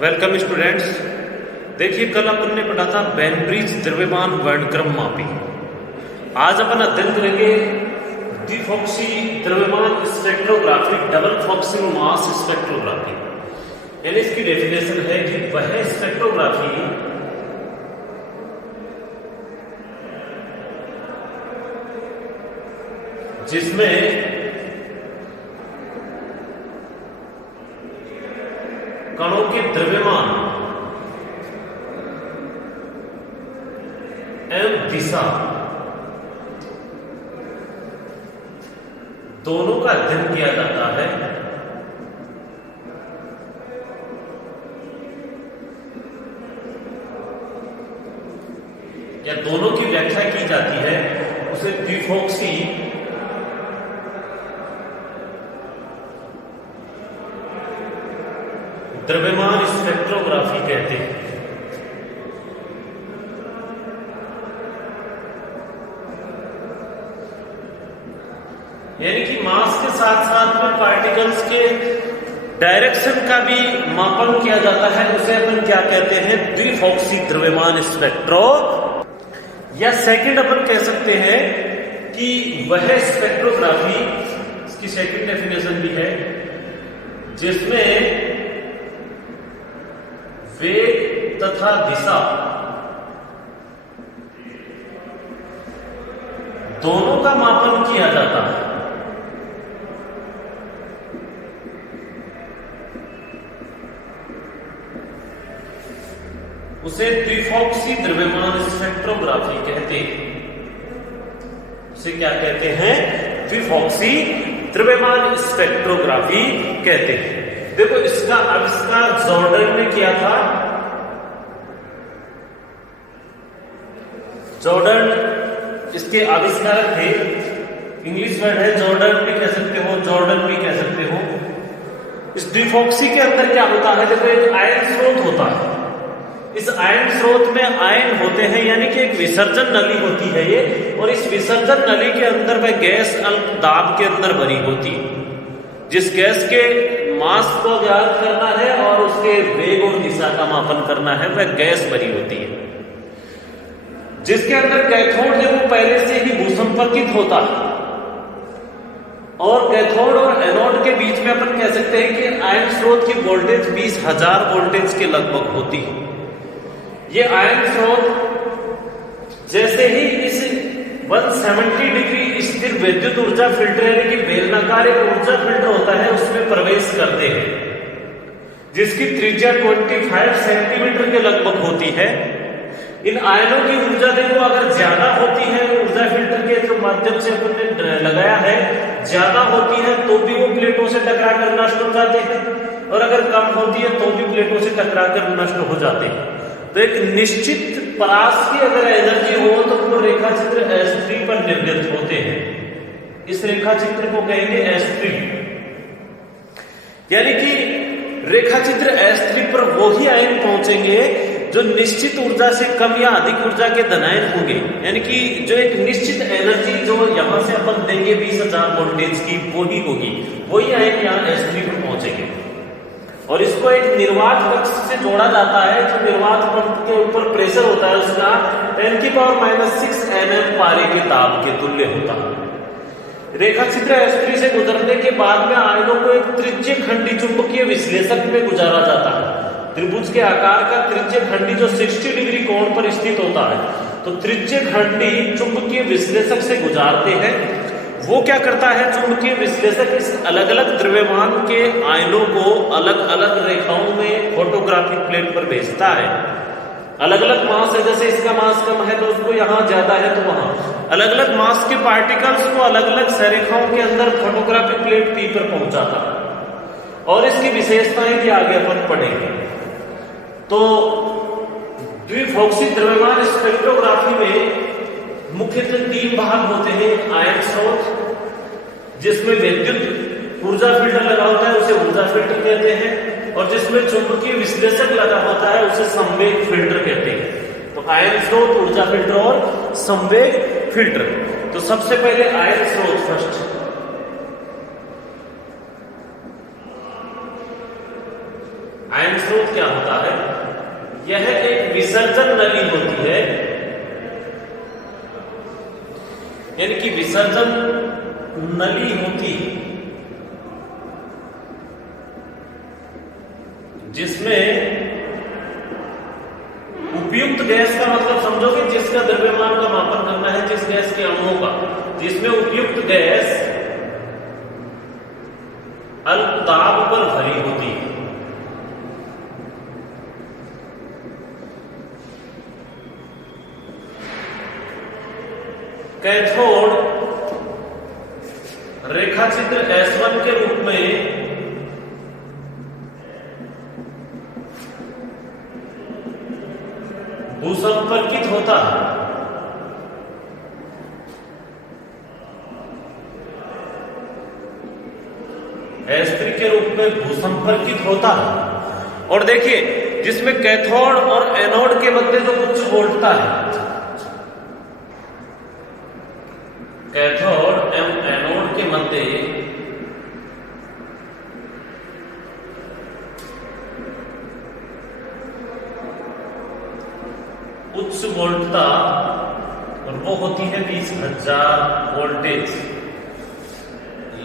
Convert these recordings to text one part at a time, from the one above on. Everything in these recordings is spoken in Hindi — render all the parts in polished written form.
Welcome students. देखिए, कल अपन ने पढ़ा था बैनब्रिज द्रव्यमान वर्णक्रम मापी। आज अपन अध्ययन करेंगे द्विफॉक्सी द्रव्यमान स्पेक्ट्रोग्राफी, डबल फॉक्सिंग मास स्पेक्ट्रोग्राफी। यानी इसकी डेफिनेशन है कि वह स्पेक्ट्रोग्राफी जिसमें कणों के द्रव्यमान एवं दिशा दोनों का अध्ययन किया जाता है। या दोनों की व्याख्या की जाती है, उसे द्विफॉक्सी द्रव्यमान स्पेक्ट्रोग्राफी कहते हैं। यानी कि मास के साथ साथ में पार्टिकल्स के डायरेक्शन का भी मापन किया जाता है। उसे अपन क्या कहते हैं? द्विफॉक्सी द्रव्यमान स्पेक्ट्रो। या सेकंड अपन कह सकते हैं कि वह स्पेक्ट्रोग्राफी, इसकी सेकंड डेफिनेशन भी है, जिसमें वेग तथा दिशा दोनों का मापन किया जाता है। उसे द्विफॉक्सी द्रव्यमान स्पेक्ट्रोग्राफी कहते हैं। उसे क्या कहते हैं? द्विफॉक्सी द्रव्यमान स्पेक्ट्रोग्राफी कहते हैं। देखो, इसका आविष्कार जॉर्डन ने किया था। जॉर्डन इसके आविष्कारक थे। इंग्लिश वर्ड है जॉर्डन भी कह सकते हो, जॉर्डन भी कह सकते हो। इस द्विफॉक्सी के अंदर क्या होता है? देखो, एक आयन स्रोत होता है। इस आयन स्रोत में आयन होते हैं, यानी कि एक विसर्जन नली होती है ये, और इस विसर्जन नली के अंदर वह गैस अल्प दाब के अंदर भरी होती है। जिस गैस के मास को ज्ञात करना है और उसके वेग और दिशा का मापन करना है, वह गैस भरी होती है। जिसके अंदर कैथोड है वो पहले से ही भूसंपर्कित होता है, और कैथोड और एनोड के बीच में अपन कह सकते हैं कि आयन स्रोत की वोल्टेज 20,000 वोल्टेज के लगभग होती है। ये आयन स्रोत जैसे ही इस 170 डिग्री स्थिर विद्युत ऊर्जा फिल्टर, यानी कि बेलनाकार एक ऊर्जा फिल्टर होता है, उसमें प्रवेश करते हैं, जिसकी त्रिज्या 25 सेंटीमीटर के लगभग होती है। इन आयनों की ऊर्जा देखो, अगर ज्यादा होती है ऊर्जा फिल्टर के जो माध्यम से अपन ने लगाया है, ज्यादा होती है तो भी वो प्लेटों से टकरा कर नष्ट हो जाते हैं, और अगर कम होती है तो भी प्लेटों से टकरा कर नष्ट हो जाते हैं। तो एक निश्चित परास की अगर एनर्जी हो तो वो रेखा चित्र S3 पर निर्मित होते हैं। इस रेखा चित्र को कहेंगे S3। यानी कि रेखा चित्र S3 पर वो ही आयन पहुंचेंगे जो निश्चित ऊर्जा से कम या अधिक ऊर्जा के धनायन होंगे। यानी कि जो एक निश्चित एनर्जी जो यहां से अपन देंगे 20,000 वोल्टेज की, वो ही होगी, वही आयन यहाँ S3 पर पहुंचेंगे। और इसको एक निर्वात कक्ष से जोड़ा जाता है। जो निर्वात पंप के ऊपर प्रेशर होता है उसका 10⁻⁶ mm पारे के ताप के तुल्य होता है। रेखा चित्र S3 से गुजरने के बाद में आयनों को एक त्रिज्य खंडी चुंबकीय विश्लेषक में गुजारा जाता है। त्रिभुज के आकार का त्रिज्य खंडी जो 60 डिग्री कोण पर स्थित होता है, तो त्रिज्य खंडी चुंबकीय विश्लेषक से गुजारते हैं। वो क्या करता है? चुंबकीय विश्लेषक इस अलग अलग द्रव्यमान के आयनों को अलग अलग रेखाओं में फोटोग्राफिक प्लेट पर भेजता है। अलग अलग मास है, जैसे इसका मास कम है तो उसको यहाँ ज्यादा है तो वहां अलग अलग मास के पार्टिकल्स को अलग अलग सरेखाओं के अंदर फोटोग्राफिक प्लेट P पर पहुंचाता है, और इसकी विशेषताएं भी आगे अपन पढ़ेंगे। तो द्विफॉक्सी द्रव्यमान स्पेक्ट्रोग्राफी में मुख्यतः 3 भाग होते हैं। आयन स्रोत जिसमें विद्युत ऊर्जा फिल्टर लगा होता है, उसे ऊर्जा फिल्टर कहते हैं, और जिसमें चुंबकीय विश्लेषक लगा होता है उसे संवेग फिल्टर कहते हैं। तो आयन स्रोत, ऊर्जा फिल्टर और संवेग फिल्टर। तो सबसे पहले आयन स्रोत फर्स्ट। आयन स्रोत क्या होता है, यह एक विसर्जन नली होती है, यानी कि विसर्जन नली होती है जिसमें उपयुक्त गैस का मतलब समझोगे जिसका द्रव्यमान का मापन करना है, जिस गैस के अणुओं का, जिसमें उपयुक्त गैस अल्प दाब पर भरी होती है। कैथोड रेखाचित्र S1 के रूप में भूसंपर्कित होता है। S3 के रूप में भूसंपर्कित होता है। और देखिए जिसमें कैथोड और एनोड के मध्य जो उच्च वोल्टता है, कैथोड एवं एनोड के मध्य उच्च वोल्टता, और वो होती है 20,000 वोल्टेज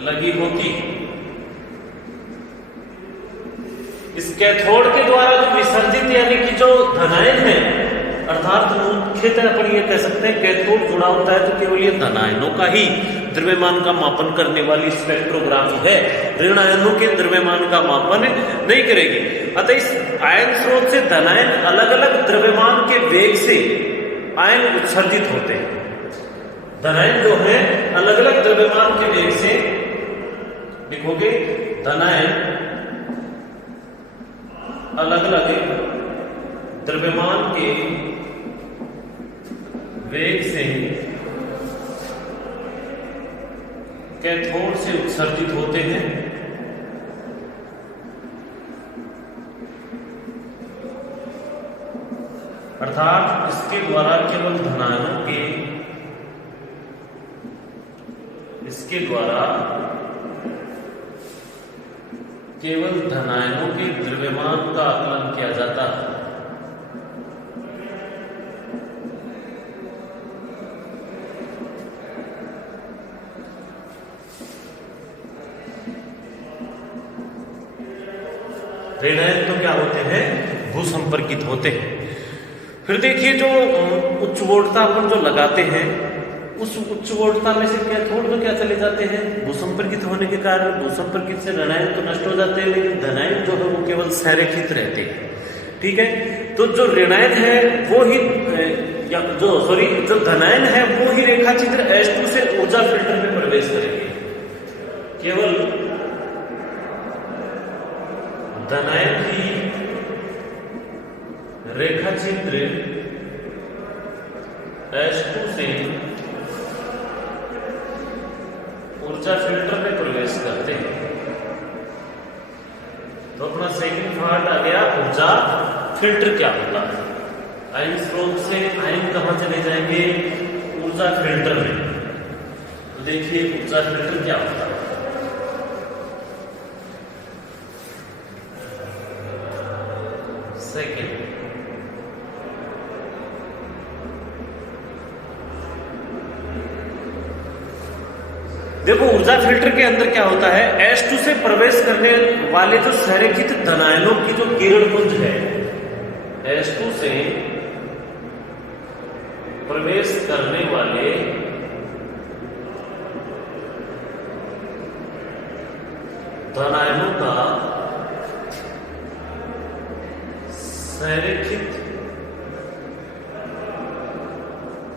लगी होती है। इस कैथोड के द्वारा जो विसर्जित यानी कि जो धनायन है, अर्थात मुख्यतः अपन ये कह सकते हैं कैथोड जुड़ा होता है तो केवल ये धनायनों का ही द्रव्यमान का मापन करने वाली स्पेक्ट्रोग्राफी है, ऋण आयनों के द्रव्यमान का मापन नहीं करेगी। अतः इस आयन स्रोत से धनायन अलग अलग द्रव्यमान के वेग से आयन उत्सर्जित होते हैं। धनायन जो है अलग अलग द्रव्यमान के वेग से, लिखोगे धनायन अलग अलग द्रव्यमान के वेग से कैथोड से उत्सर्जित होते हैं। अर्थात इसके द्वारा केवल धनायनों के, इसके द्वारा केवल धनायनों के द्रव्यमान का आकलन किया जाता है। ऋण आयन तो क्या होते हैं, भूसंपर्कित होते हैं। फिर देखिए जो उच्च वोल्टता अपन जो लगाते हैं, उस उच्च वोल्टता में से कैथोड तो क्या चले जाते हैं, भूसंपर्कित होने के कारण भूसंपर्कित से ऋणायन तो नष्ट हो जाते हैं, लेकिन धनायन जो है वो केवल संरेखित रहते हैं। ठीक है, तो जो ऋणायन है वो ही जो धनायन है वो ही रेखाचित्र S2 से ऊर्जा फिल्टर में प्रवेश करेंगे। केवल धनायन की रेखाचित्र S2 से ऊर्जा फिल्टर में प्रवेश करते हैं। तो अपना सेकंड पार्ट आ गया, ऊर्जा फिल्टर क्या होता है। आयन स्रोत से आयन कहां चले जाएंगे, ऊर्जा फिल्टर में। तो देखिए ऊर्जा फिल्टर क्या होता है। सेकंड, देखो ऊर्जा फिल्टर के अंदर क्या होता है, S2 से प्रवेश करने वाले जो संरेखित धनायनों की जो किरणपुंज है, S2 से प्रवेश करने वाले धनायनों का संरेखित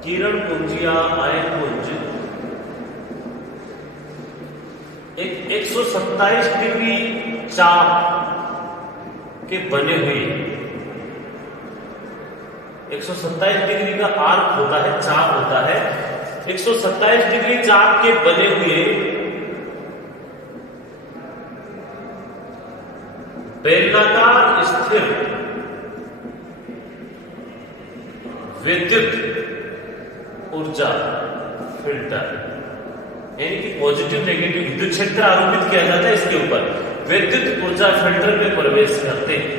किरणपुंज या आयन पुंज एक 127 डिग्री चाप के बने हुए, 127 डिग्री का आर्क होता है, चाप होता है, 127 डिग्री चाप के बने हुए बेलनाकार स्थिर विद्युत ऊर्जा फिल्टर, यानी कि पॉजिटिव नेगेटिव विद्युत क्षेत्र आरोपित किया जाता है इसके ऊपर, विद्युत ऊर्जा फिल्टर में प्रवेश करते हैं।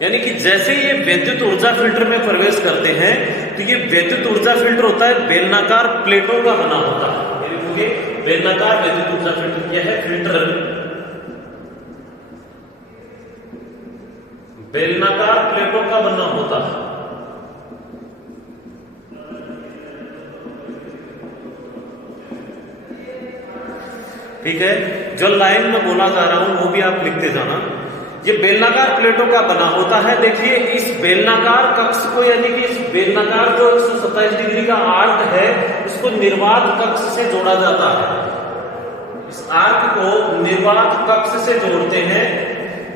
यानी कि जैसे ये विद्युत ऊर्जा फिल्टर में प्रवेश करते हैं तो ये विद्युत ऊर्जा फिल्टर होता है बेलनाकार प्लेटों का बना होता है। ये देखोगे बेलनाकार विद्युत ऊर्जा फिल्टर क्या है? फिल्टर बेलनाकार प्लेटों का बना होता है। ठीक है, जो लाइन में बोला जा रहा हूं वो भी आप लिखते जाना। ये बेलनाकार प्लेटों का बना होता है। देखिए इस बेलनाकार कक्ष को, यानी कि इस बेलनाकार जो 127 डिग्री का आर्क है उसको निर्वात कक्ष से जोड़ा जाता है। इस आर्क को निर्वात कक्ष से जोड़ते हैं।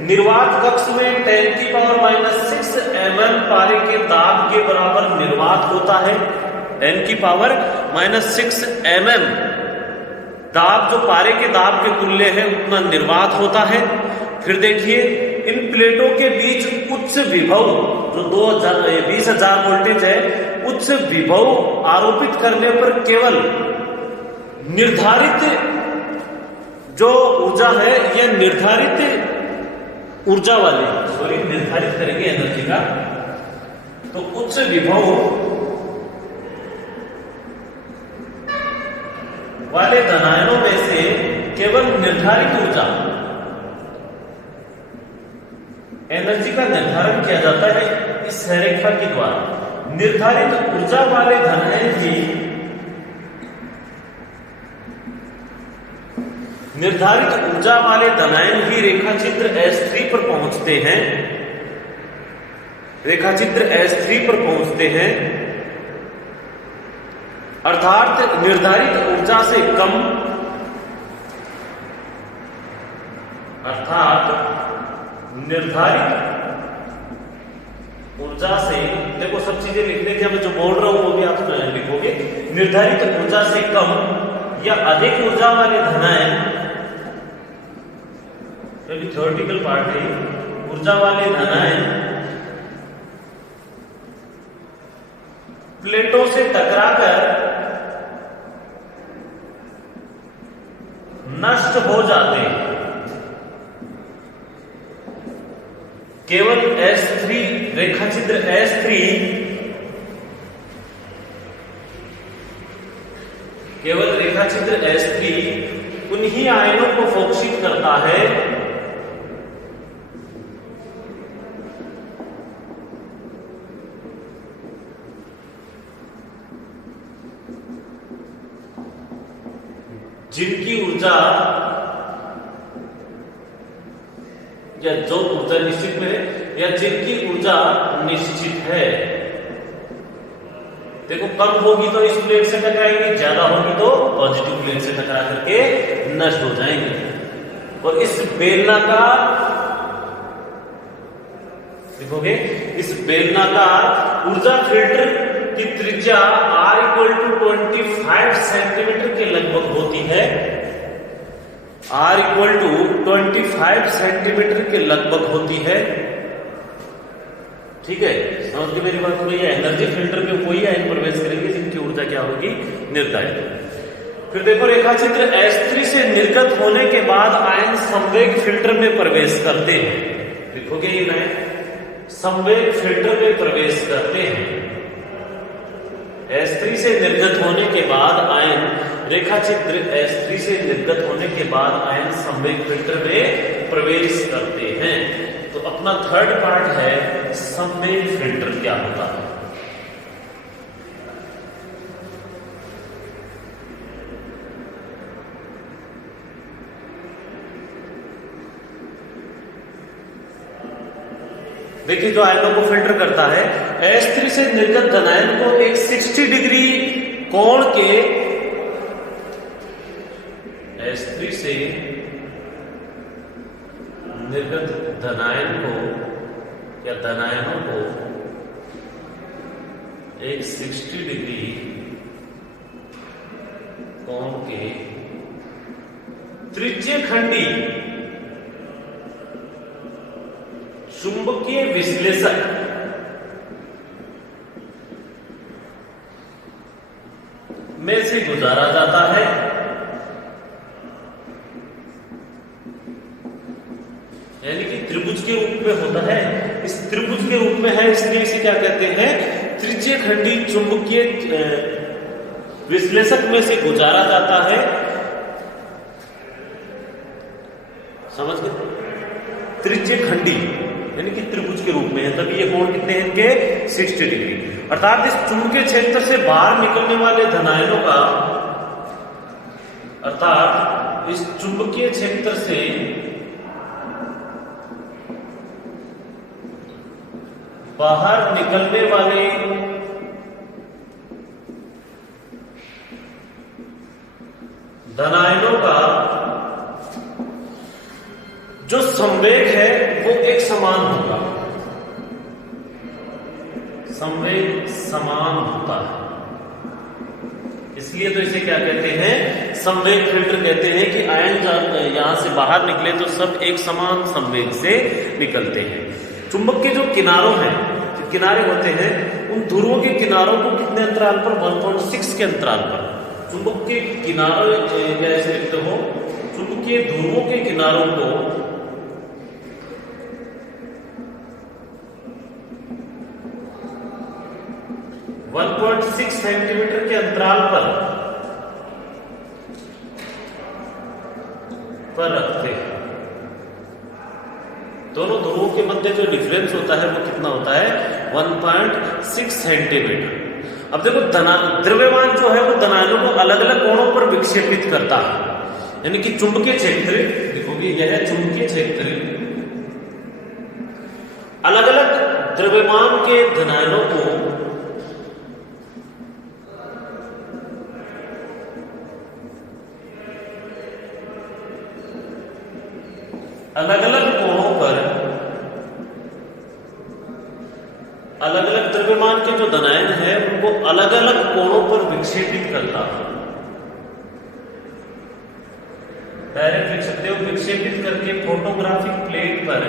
निर्वात कक्ष में 10⁻⁻6 mm पारे के दाब के बराबर निर्वात होता है। 10⁻⁻6 mm दाब, जो पारे के दाब के तुल्य है, उतना निर्वात होता है। फिर देखिए इन प्लेटों के बीच उच्च विभव, जो 20,000 वोल्टेज है, उच्च विभव आरोपित करने पर केवल निर्धारित जो ऊर्जा है, यह निर्धारित ऊर्जा वाली निर्धारित करेंगे एनर्जी का। तो उच्च विभव वाले धनायनों में से केवल निर्धारित ऊर्जा एनर्जी का निर्धारण किया जाता है इस रेखा के द्वारा। निर्धारित ऊर्जा वाले धनायन ही रेखा चित्र S3 पर पहुंचते हैं। रेखाचित्र S3 पर पहुंचते हैं, अर्थात निर्धारित ऊर्जा से कम, निर्धारित ऊर्जा से, देखो सब चीजें लिखने की, मैं जो बोल रहा हूं वो भी आप लिखोगे। निर्धारित ऊर्जा से कम या अधिक ऊर्जा वाले धनायन, क्योंकि थ्योरेटिकल पार्ट है, ऊर्जा वाले धनायन प्लेटों से टकराकर नष्ट हो जाते हैं। केवल S3 रेखाचित्र S3 केवल रेखाचित्र S3 उन्हीं आयनों को फोकसित करता है जिनकी ऊर्जा या जो ऊर्जा निश्चित में है, या जिनकी ऊर्जा निश्चित है। देखो कम होगी तो इस प्लेट से टकराएंगे, ज्यादा होगी तो पॉजिटिव प्लेट से टकरा करके नष्ट हो जाएंगे। और इस बेलनाकार, देखोगे इस बेलनाकार ऊर्जा फिल्टर की त्रिज्या R = 25 सेंटीमीटर के लगभग होती है। R = 25 सेंटीमीटर के लगभग होती है। ठीक है, समझ के मेरी बात हुई है। एनर्जी फिल्टर में वही आयन प्रवेश करेंगे जिनकी ऊर्जा क्या होगी? निर्धारित। फिर देखो रेखाचित्र S3 से निर्गत होने के बाद आयन संवेग फिल्टर में प्रवेश करते हैं। देखोगे ये नए संवेग फिल्टर में प्रवेश करते हैं। S3 से निर्गत होने के बाद आयन, रेखाचित्र S3 से निर्गत होने के बाद आयन संवेग फिल्टर में प्रवेश करते हैं। तो अपना थर्ड पार्ट है संवेग फिल्टर क्या होता है। देखिए जो आयनों को फिल्टर करता है, S3 से निर्गत धनायन को एक 60 डिग्री कोण के, S3 से निर्गत धनायन को या धनायनों को एक 60 डिग्री कोण के त्रिज्यखंडी चुंबकीय विश्लेषक में से गुजारा जाता है। यानी कि त्रिभुज के रूप में होता है। इस त्रिभुज के रूप में है, इसलिए इसे क्या कहते हैं, त्रिज्यखंडी चुंबकीय विश्लेषक में से गुजारा जाता है। समझ गए? त्रिज्यखंडी यानी कि त्रिभुज के रूप में है, तभी ये कोण कितने हैं इनके 60 डिग्री। अर्थात इस चुंबकीय क्षेत्र से बाहर निकलने वाले धनायनों का, अर्थात इस चुंबकीय क्षेत्र से बाहर निकलने वाले धनायनों का जो संवेग है वो एक समान होगा, संवेग समान होता है, इसलिए तो इसे क्या कहते हैं, संवेग फिल्टर कहते हैं कि आयन यहां से बाहर निकले तो सब एक समान संवेग से निकलते हैं। चुंबक के जो किनारों हैं, जो किनारे होते हैं, उन ध्रुवों के किनारों को कितने अंतराल पर, 1.6 के अंतराल पर। चुंबक के किनारों जैसे लिखते हो, चुंबकीय ध्रुवों के किनारों को 1.6 सेंटीमीटर के अंतराल पर रखते हैं। दोनों ध्रुवों के मध्य जो डिफरेंस होता है वो कितना होता है, 1.6 सेंटीमीटर। अब देखो द्रव्यमान जो है वो धनायनों को अलग अलग कोणों पर विक्षेपित करता है, यानी कि चुंबकीय क्षेत्र, देखोगे यह है चुंबकीय क्षेत्र, अलग अलग द्रव्यमान के धनायनों को अलग अलग कोणों पर, अलग अलग द्रव्यमान के जो धनायन है उनको अलग अलग कोणों पर विक्षेपित करता है। डायरेक्ट लिख सकते हो, विक्षेपित करके फोटोग्राफिक प्लेट पर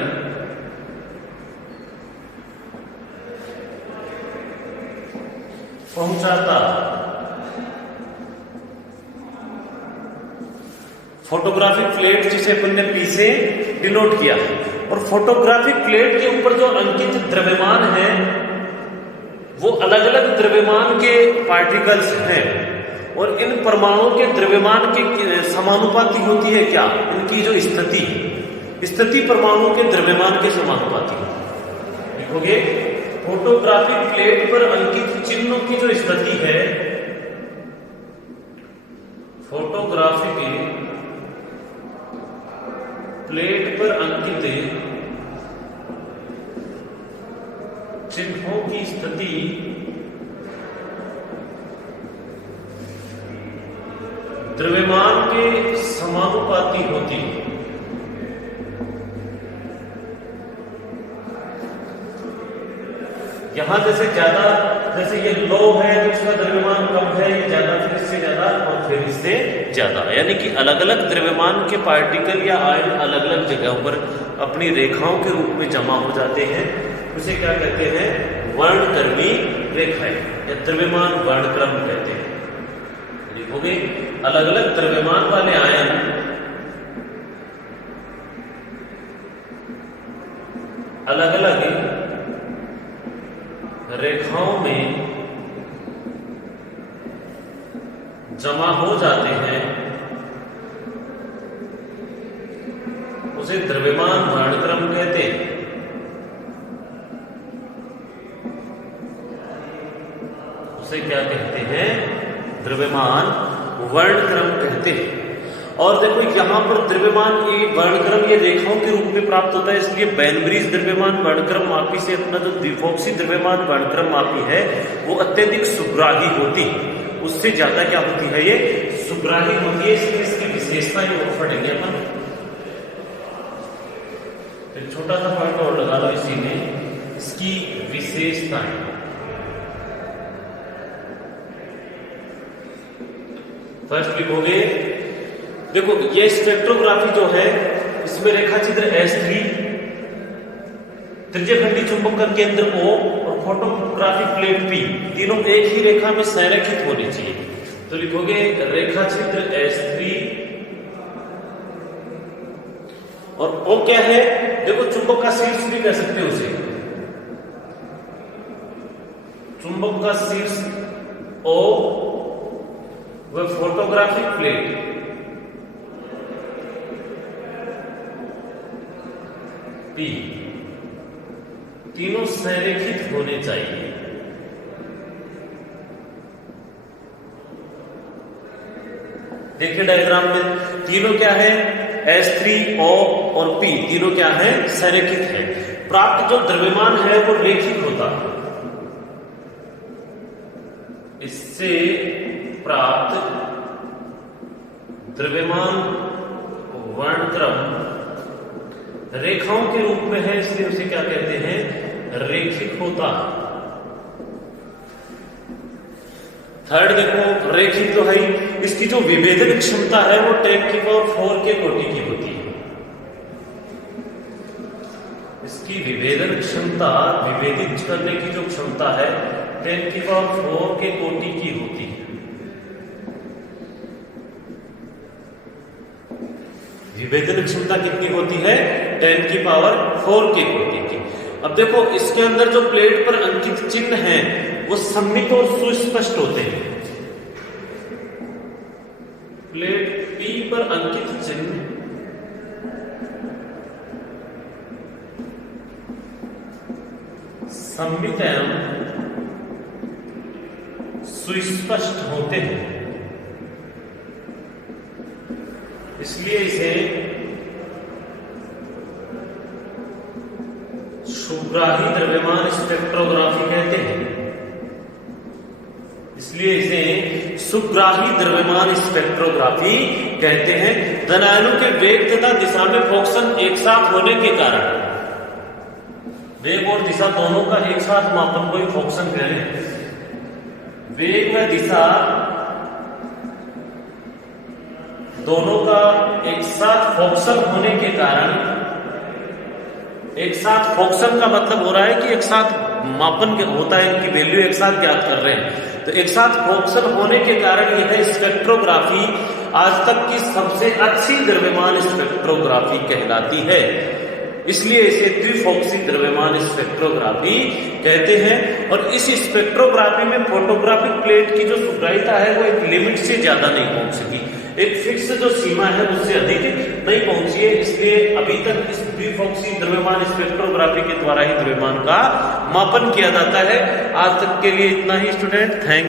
पहुंचाता। फोटोग्राफिक प्लेट जिसे अपन ने पी से डिनोट किया, और फोटोग्राफिक प्लेट के ऊपर जो अंकित द्रव्यमान है वो अलग अलग द्रव्यमान के पार्टिकल्स हैं, और इन परमाणुओं के द्रव्यमान के समानुपाती होती है क्या, इनकी जो स्थिति परमाणुओं के द्रव्यमान के समानुपाती। देखोगे फोटोग्राफिक प्लेट पर अंकित चिन्हों की जो स्थिति है, फोटोग्राफिक प्लेट पर अंकित चिन्हों की स्थिति द्रव्यमान के समानुपाती होती है। यहां जैसे ज्यादा, जैसे ये लो है तो इसका द्रव्यमान कम है, ये ज्यादा, फिर इससे ज्यादा और फिर इससे ज्यादा, यानी कि अलग अलग द्रव्यमान के पार्टिकल या आयन अलग अलग जगहों पर अपनी रेखाओं के रूप में जमा हो जाते हैं। उसे क्या कहते हैं, वर्णक्रमी रेखाएं या द्रव्यमान वर्णक्रम कहते हैं। देखोगे अलग अलग द्रव्यमान वाले आयन अलग अलग रेखाओं में जमा हो जाते हैं, उसे द्रव्यमान वर्णक्रम कहते हैं। उसे क्या कहते हैं, द्रव्यमान वर्णक्रम कहते हैं। और देखो यहां पर द्रव्यमान ये वर्णक्रम ये रेखाओं के रूप में प्राप्त होता है, इसलिए बैनब्रिज द्रव्यमान वर्णक्रम मापी से अपना जो द्विफॉक्सी द्रव्यमान वर्णक्रम मापी है वो अत्यधिक सुग्राही होती, उससे ज्यादा क्या होती है, ये सुग्राही होती है। इसलिए इसकी विशेषता ये और पढ़ेंगे अपन। एक छोटा सा पॉइंट और लगा लो इसी में, इसकी विशेषताएं। फर्स्ट लिखोगे, देखो ये स्पेक्ट्रोग्राफी जो है इसमें रेखा चित्र S3, त्रिज्यखंडी चुंबक का केंद्र O और फोटोग्राफिक प्लेट P, तीनों एक ही रेखा में संरेखित होनी चाहिए। तो लिखोगे रेखा चित्र S3 और O क्या है, देखो चुंबक का शीर्ष भी कह सकते हो उसे, चुंबक का शीर्ष O, वह फोटोग्राफिक प्लेट P, तीनों संरेखित होने चाहिए। देखिए डायग्राम में तीनों क्या है, S3, O और P तीनों क्या है, संरेखित है। प्राप्त जो द्रव्यमान है वो रेखित होता है। इससे प्राप्त द्रव्यमान वर्णक्रम रेखाओं के रूप में है, इसलिए उसे क्या कहते हैं, रेखित होता है। थर्ड देखो रेखित तो है, इसकी जो विभेदन क्षमता है वो 10⁴ के कोटि की होती है। इसकी विभेदन क्षमता, विभेदित करने की जो क्षमता है 10⁴ के कोटि की होती है। विभेदन क्षमता कितनी होती है, 10⁴ के कोटि की। अब देखो इसके अंदर जो प्लेट पर अंकित चिन्ह है वो सम्मित और सुस्पष्ट होते हैं। प्लेट P पर अंकित चिन्ह सम्मित एवं सुस्पष्ट होते हैं, इसलिए इसे सुग्राही द्रव्यमान स्पेक्ट्रोग्राफी कहते हैं। इसलिए इसे सुग्राही द्रव्यमान स्पेक्ट्रोग्राफी कहते हैं। धनायनों के वेग तथा दिशा में फोकसन एक साथ होने के कारण, वेग और दिशा दोनों का एक साथ मापन को ही फोकसन कह रहे हैं। वेग व दिशा दोनों का एक साथ फोकसन होने के कारण, एक साथ फोकसन का मतलब हो रहा है कि एक साथ मापन होता है, इनकी वैल्यू एक साथ ज्ञात कर रहे हैं, तो एक साथ फोकसन होने के कारण यह स्पेक्ट्रोग्राफी आज तक की सबसे अच्छी द्रव्यमान स्पेक्ट्रोग्राफी कहलाती है। इसलिए इसे द्विफोक्सी द्रव्यमान स्पेक्ट्रोग्राफी कहते हैं। और इस स्पेक्ट्रोग्राफी में फोटोग्राफिक प्लेट की जो सुग्राह्यता है वो एक लिमिट से ज्यादा नहीं पहुंच सकी, एक फिक्स जो सीमा है उससे अधिक नहीं पहुंची है। इसलिए अभी तक इस द्विफोक्सी द्रव्यमान स्पेक्ट्रोग्राफी के द्वारा ही द्रव्यमान का मापन किया जाता है। आज तक के लिए इतना ही स्टूडेंट, थैंक